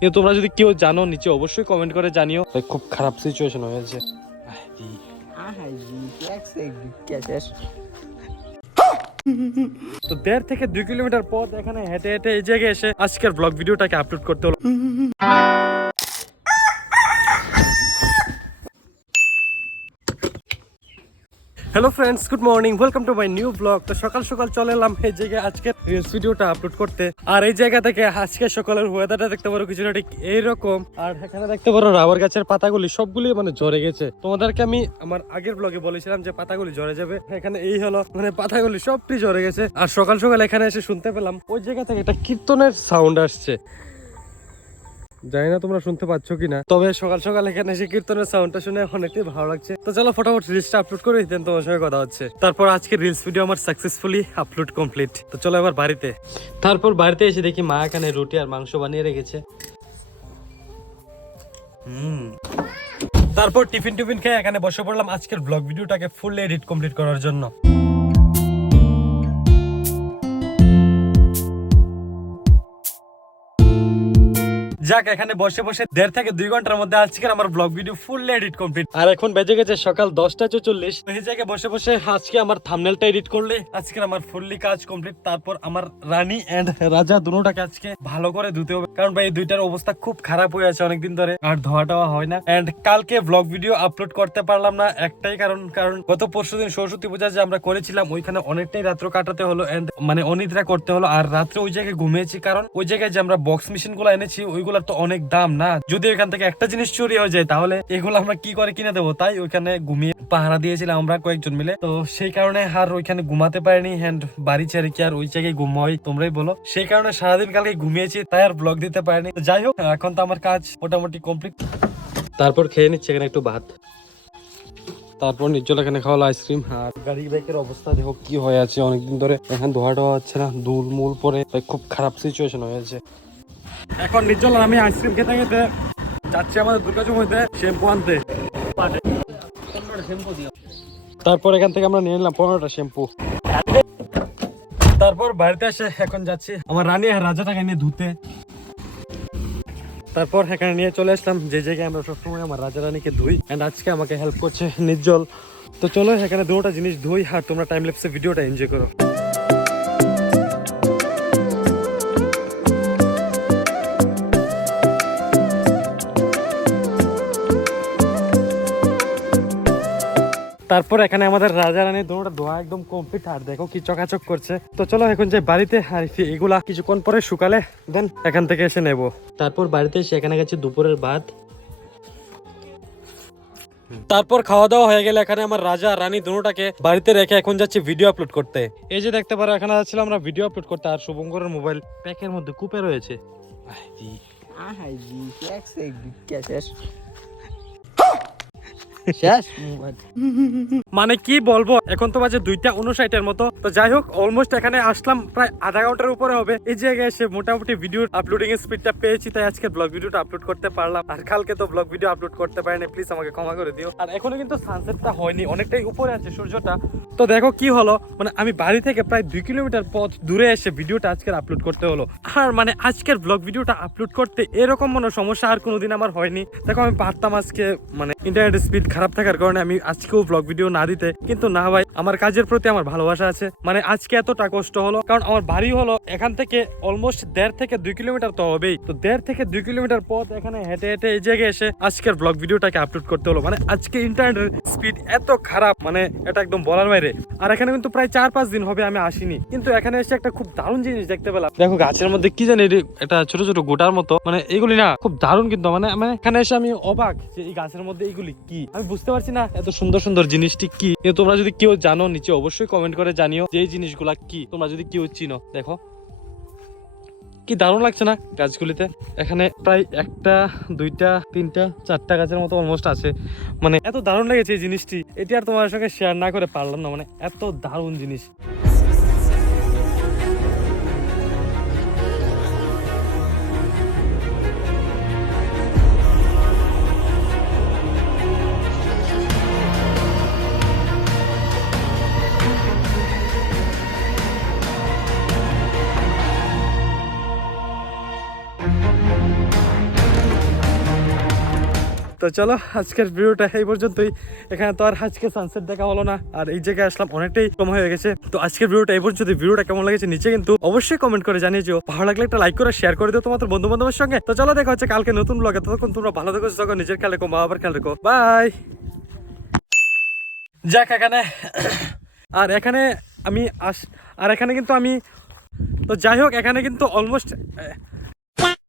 কিন্তু তোমরা যদি কেউ জানো নিচে অবশ্যই কমেন্ট করে জানিও। খুব খারাপ সিচুয়েশন হয়েছে। তো দেড় থেকে দুই কিলোমিটার পথ এখানে হেঁটে হেঁটে এই জায়গায় এসে আজকের ব্লগ ভিডিওটাকে আপলোড করতে হলো। Hello friends good morning welcome to my new vlog তো সকাল সকাল চলে এলাম এই জায়গায় আজকে রিলস ভিডিওটা আপলোড করতে। আর এই জায়গা থেকে আজকে সকালের ওয়েদারটা দেখতে পারো কিছুটা ঠিক এইরকম। আর এখানে দেখতে পারো রাবার গাছের পাতাগুলি সবগুলি মানে ঝরে গেছে। তোমাদেরকে আমি আমার আগের ব্লগে বলেছিলাম যে পাতাগুলি ঝরে যাবে। এখানে এই হলো মানে পাতাগুলি সবটি ঝরে গেছে। আর সকাল সকাল এখানে এসে শুনতে পেলাম, ওই জায়গা থেকে একটা কীর্তনের সাউন্ড আসছে। জানি না তোমরা শুনতে পাচ্ছ কিনা। তবে সকাল সকাল এখানে এসে কীর্তনের সাউন্ডটা শুনে অনেকটাই ভালো লাগছে। তো চলো ফটাফট রিলসটা আপলোড করে দেন তোমার সঙ্গে কথা হচ্ছে। তারপর আজকে রিলস ভিডিও আমার সাকসেসফুলি আপলোড কমপ্লিট তো চলো এবার বাড়িতে। তারপর বাড়িতে এসে দেখি মা এখানে রুটি আর মাংস বানিয়ে রেখেছে। হুম। তারপর টিফিন টিফিন খেয়ে এখানে বসে পড়লাম আজকের ব্লগ ভিডিওটাকে ফুল এডিট কমপ্লিট করার জন্য। যাক এখানে বসে বসে দেড় থেকে দুই ঘণ্টার মধ্যে আজকের আমার vlog video full edit complete আর এখন বেজে গেছে সকাল দশটা চল্লিশ এই জায়গায় বসে বসে আজকে আমার থামনেলটা এডিট করলে আজকের আমার ফুললি কাজ কমপ্লিট তারপর আমার রানী এন্ড রাজা দুটোটাকে আজকে ভালো করে ধুতে হবে। কারণ ভাই এই দুইটার অবস্থা খুব খারাপ হয়ে আছে অনেকদিন ধরে আর ধোয়া টাওয়া হয় না। এন্ড কালকে ব্লগ ভিডিও আপলোড করতে পারলাম না একটাই কারণ কারণ গত পরশু দিন সরস্বতী পূজা যে আমরা করেছিলাম ওইখানে অনেকটাই রাত্র কাটাতে হলো এন্ড মানে অনিদ্রা করতে হলো। আর রাত্রে ওই জায়গায় ঘুমিয়েছি কারণ ওই জায়গায় যে আমরা বক্স মেশিনগুলো এনেছি ওইগুলোর তো অনেক দাম না। যদি ওইখান থেকে একটা জিনিস চুরি হয়ে যায়, তাহলে এগুলো আমরা কি করে কিনে দেবো? তাই ওইখানে ঘুমিয়ে পাহারা দিয়েছিলাম আমরা কয়েকজন মিলে। তো সেই কারণে আর ওইখানে ঘুমাতে পারিনি। হ্যান্ড বাড়ি ছেড়ে কি আর ওই জায়গায় ঘুমাই? তোমরাই বলো। সেই কারণে সারাদিন কালকে ঘুমিয়েছি, তাই আর ব্লগ দিতে পারিনি। যাই হোক, এখন তো আমার কাজ মোটামুটি কমপ্লিট তারপর খেয়ে নিচ্ছে এখানে একটু ভাত। তারপর নির্জল এখানে খাওয়ালো আইসক্রিম আর গাড়ি বাইকের অবস্থা, দেখো কি হয়ে আছে। অনেকদিন ধরে এখন ধোয়া টোয়া হচ্ছে না দুল মুল পরে খুব খারাপ সিচুয়েশন হয়েছে এখন নির্জল আমি আইসক্রিম খেতে খেতে যাচ্ছি আমাদের দুর্গা জমিতে শ্যাম্পু আনতে। তারপর এখান থেকে আমরা নিয়ে নিলাম পনেরোটা শ্যাম্পু। তারপর বাড়িতে এসে এখন যাচ্ছি আমার রানী আর রাজাটাকে নিয়ে ধুতে। তারপর এখানে নিয়ে চলে আসলাম, যে জায়গায় আমরা সবসময় আমার রাজা রানীকে ধুই অ্যান্ড আজকে আমাকে হেল্প করছে নির্জল। তো চলো এখানে দুটা জিনিস ধুই আর তোমরা টাইম ল্যাপসে ভিডিওটা এনজয় করো। তারপর এখানে আমাদের রাজা রানী দুটোটা ধোয়া একদম কমপ্লিট আর দেখো কি চকাচক করছে। তো চলো এখন যে বাড়িতে আর এগুলা কিছুক্ষণ পরে শুকালে, দেন এখান থেকে এসে নেব। তারপর বাড়িতে এসে এখানে গেছে দুপুরের ভাত। তারপর খাওয়া দাওয়া হয়ে গেলে এখানে আমার রাজা রানী দুটোটাকে বাড়িতে রেখে এখন যাচ্ছি ভিডিও আপলোড করতে। এই যে দেখতে পারো, এখানে যাচ্ছিলাম আমরা ভিডিও আপলোড করতে, আর শুভঙ্করের মোবাইল প্যাকের মধ্যে কুপে রয়েছে। মানে কি বলব, এখন তো বাজে দুইটা উনষাটের মতো। তো যাই হোক অলমোস্ট এখানে আসলাম, প্রায় আধা ঘণ্টার উপরে হবে। এই জায়গায় এসে মোটামুটি ভিডিও আপলোডিং এর স্পিডটা পেয়েছি, তাই আজকে ব্লগ ভিডিওটা আপলোড করতে পারলাম। আর কালকে তো ব্লগ ভিডিও আপলোড করতে পারিনি প্লিজ আমাকে ক্ষমা করে দিও। আর এখনও কিন্তু সানসেটটা হয়নি, অনেকটাই উপরে আছে সূর্যটা। তো দেখো কি হলো মানে আমি বাড়ি থেকে প্রায় দুই কিলোমিটার পথ দূরে এসে ভিডিওটা আজকের আপলোড করতে হলো। আর মানে আজকের ব্লগ ভিডিওটা আপলোড করতে এরকম কোনো সমস্যা আর কোনোদিন আমার হয়নি। দেখো আমি পারতাম আজকে মানে ইন্টারনেট স্পিড খারাপ থাকার কারণে আমি আজকেও ব্লগ ভিডিও না দিতে, কিন্তু না ভাই, আমার কাজের প্রতি আমার ভালোবাসা আছে। মানে আজকে এতটা কষ্ট হলো, কারণ আমার বাড়ি হলো এখান থেকে অলমোস্ট দেড় থেকে দুই কিলোমিটার তো হবেই। তো দেড় থেকে দুই কিলোমিটার পথ এখানে হেঁটে হেঁটে এই জায়গায় এসে আজকের ব্লগ ভিডিওটাকে আপলোড করতে হলো। মানে আজকে ইন্টারনেটের স্পিড এত খারাপ মানে এটা একদম বলার বাইরে। আর এখানে কিন্তু প্রায় চার পাঁচ দিন হবে আমি আসিনি। কিন্তু এখানে এসে একটা খুব দারুণ জিনিস দেখতে পেলাম। দেখো গাছের মধ্যে কি জানি এটি ছোট ছোট গোটার মতো। মানে এগুলি না খুব দারুণ কিন্তু মানে মানে এখানে এসে আমি অবাক যে এই গাছের মধ্যে এইগুলি কি? আমি বুঝতে পারছি না। এত সুন্দর সুন্দর জিনিসটি কি? তোমরা যদি কেউ জানো, নিচে অবশ্যই কমেন্ট করে জানিও যে জিনিসগুলা কি? তোমরা যদি কেউ চিনো, দেখো। কি দারুণ লাগছে না গাছগুলিতে? এখানে প্রায় একটা, দুইটা, তিনটা, চারটা গাছের মতো অলমোস্ট আছে। মানে এত দারুণ লেগেছে এই জিনিসটি। এটি আর তোমার সঙ্গে শেয়ার না করে পারলাম না। মানে এত দারুণ জিনিস। তো চলো আজকের ভিডিওটা এই পর্যন্তই। এখানে তো আর আজকে সানসেট দেখা হলো না আর এই জায়গায় আসলাম অনেকটাই কম হয়ে গেছে। তো আজকের ভিডিওটা এই পর্যন্ত ভিডিওটা কেমন লেগেছে নিচে কিন্তু অবশ্যই কমেন্ট করে জানিয়ে যেও ভালো লাগলে একটা লাইক করে শেয়ার করে দিও তোমাদের বন্ধু বান্ধবের সঙ্গে। তো চলো দেখা হচ্ছে কালকে নতুন ব্লগে ততক্ষণ তোমরা ভালো সুস্থ থেকো, নিজের খেয়াল রেখো মা বাবার খেয়াল রেখো। বাই যাক এখানে আর এখানে আমি আস আর এখানে কিন্তু আমি তো যাই হোক এখানে কিন্তু অলমোস্ট